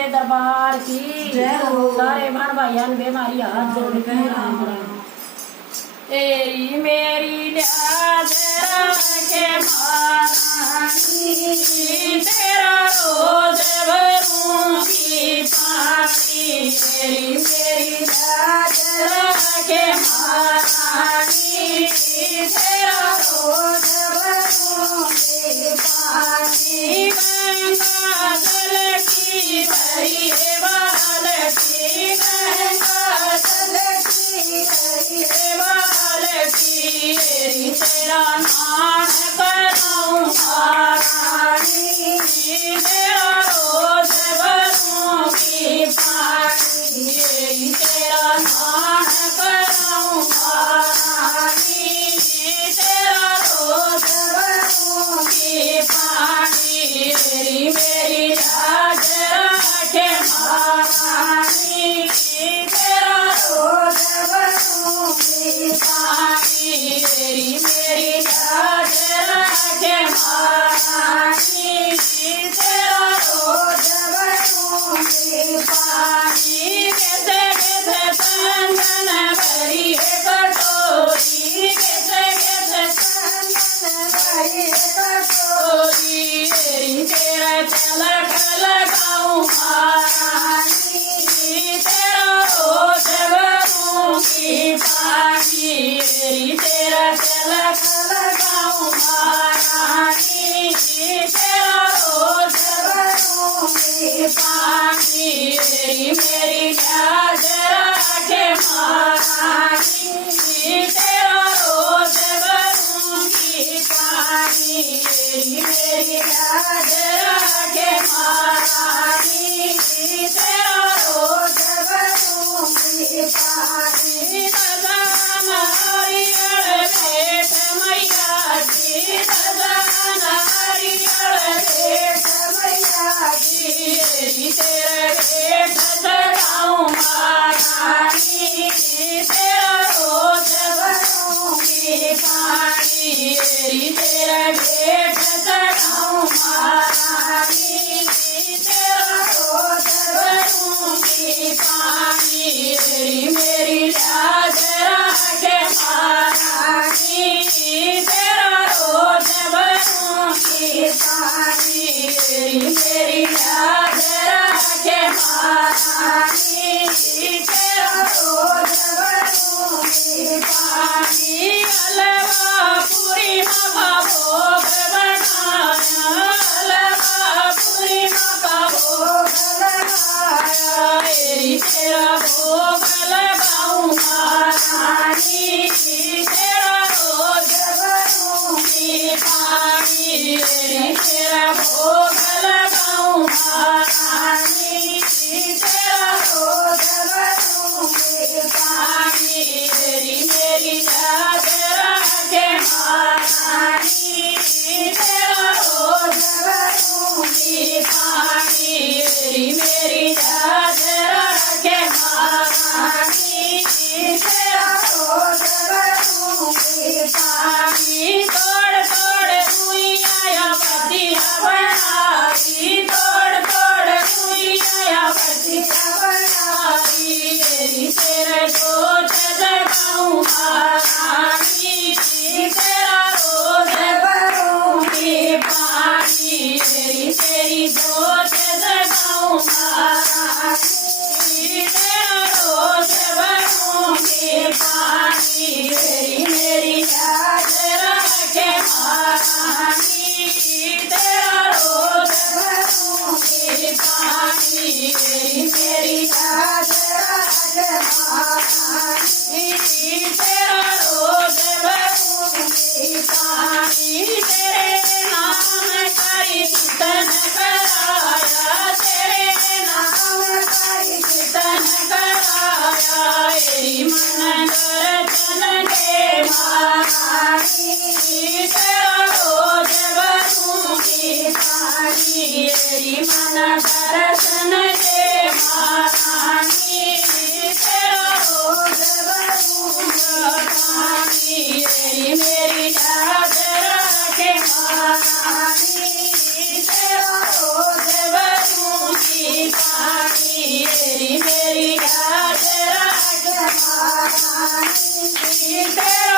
सच्चे दरबार की जय हो। सारे भाण भाइयान बेमारी हाथ जोड़ के राम राम। तेरी मेरी लाज रखे महारानी, तेरा रोज भरूंगी पानी। तेरी मेरी लाज रखे महारानी, तेरा रोज भरूंगी पानी। गंगा जल की भरी बाल्टी, गंगा जल की भरी बाल्टी, तेरा नाम करूं महारानी, तेरा रोज भरूंगी पानी। तेरा नाम करूं महारानी, तेरा रोज भरूंगी पानी। तेरी मेरी लाज रखे महारानी, तेरा रोज भरूंगी पानी। तेरी मेरी लाज रखे महारानी, तेरा रोज भरूंगी पानी। कैसे कैसे चंदन भरी कटोरी, कैसे कैसे चंदन भरी कटोरी, तेरा तिलक लगाऊं महारानी, तेरा रोज भरूंगी पानी। तेरा तिलक लगाऊं महारानी, तेरा रोज भरूंगी पानी। मेरी लाज रखे महारानी, तेरा रोज भरूंगी पानी। मेरी लाज रखे महारानी, तेरा रोज भरूंगी पानी। सजान हरियर भेंट मैया जी, सजान हरियर भेंट मैया जी, तेरा भेंट सजाऊं महारानी, तेरा रोज भरूंगी पानी। तेरा भेंट सजाऊं महारानी, तेरा रोज भरूंगी पानी। मेरी लाज रखे महारानी, तेरा रोज भरूंगी पानी। मेरी लाज रखे महारानी, तेरा रोज भरूंगी पानी। हलवा पूरी माँ भोग बनाया, हलवा पूरी माँ भोग लगाया, तेरा भोग लगाऊं महारानी, तेरा रोज भरूंगी पानी। तेरा भोग लगाऊं महारानी, तेरा रोज भरूंगी पानी। मेरी लाज रखे महारानी, तेरा रोज भरूंगी पानी। मेरी लाज रखे महारानी, तेरा रोज भरूंगी पानी। तोड़ तोड़ रुइया बतिया बनाई, तोड़ तोड़ रुइया बतिया बनाई, तेरे रोज जगाऊं महारानी, तेरा रोज भरूंगी पानी। तेरी रोज जगाऊं महारानी, तेरा रोज भरूंगी पानी। मेरी लाज रखे महारानी, तेरा रोज भरूंगी पानी। मेरी लाज रखे महारानी, तेरा रोज भरूंगी पानी। तेरे नाम करी कीर्तन कराया, तेरे नाम करी कीर्तन कराया, मन दर्शन दे महारानी, तेरा रोज भरूंगी पानी। मन दर्शन दे महारानी, तेरा रोज भरूंगा पानी। मेरी लाज रखे महारानी, तेरा रोज भरूंगी पानी। શીતળ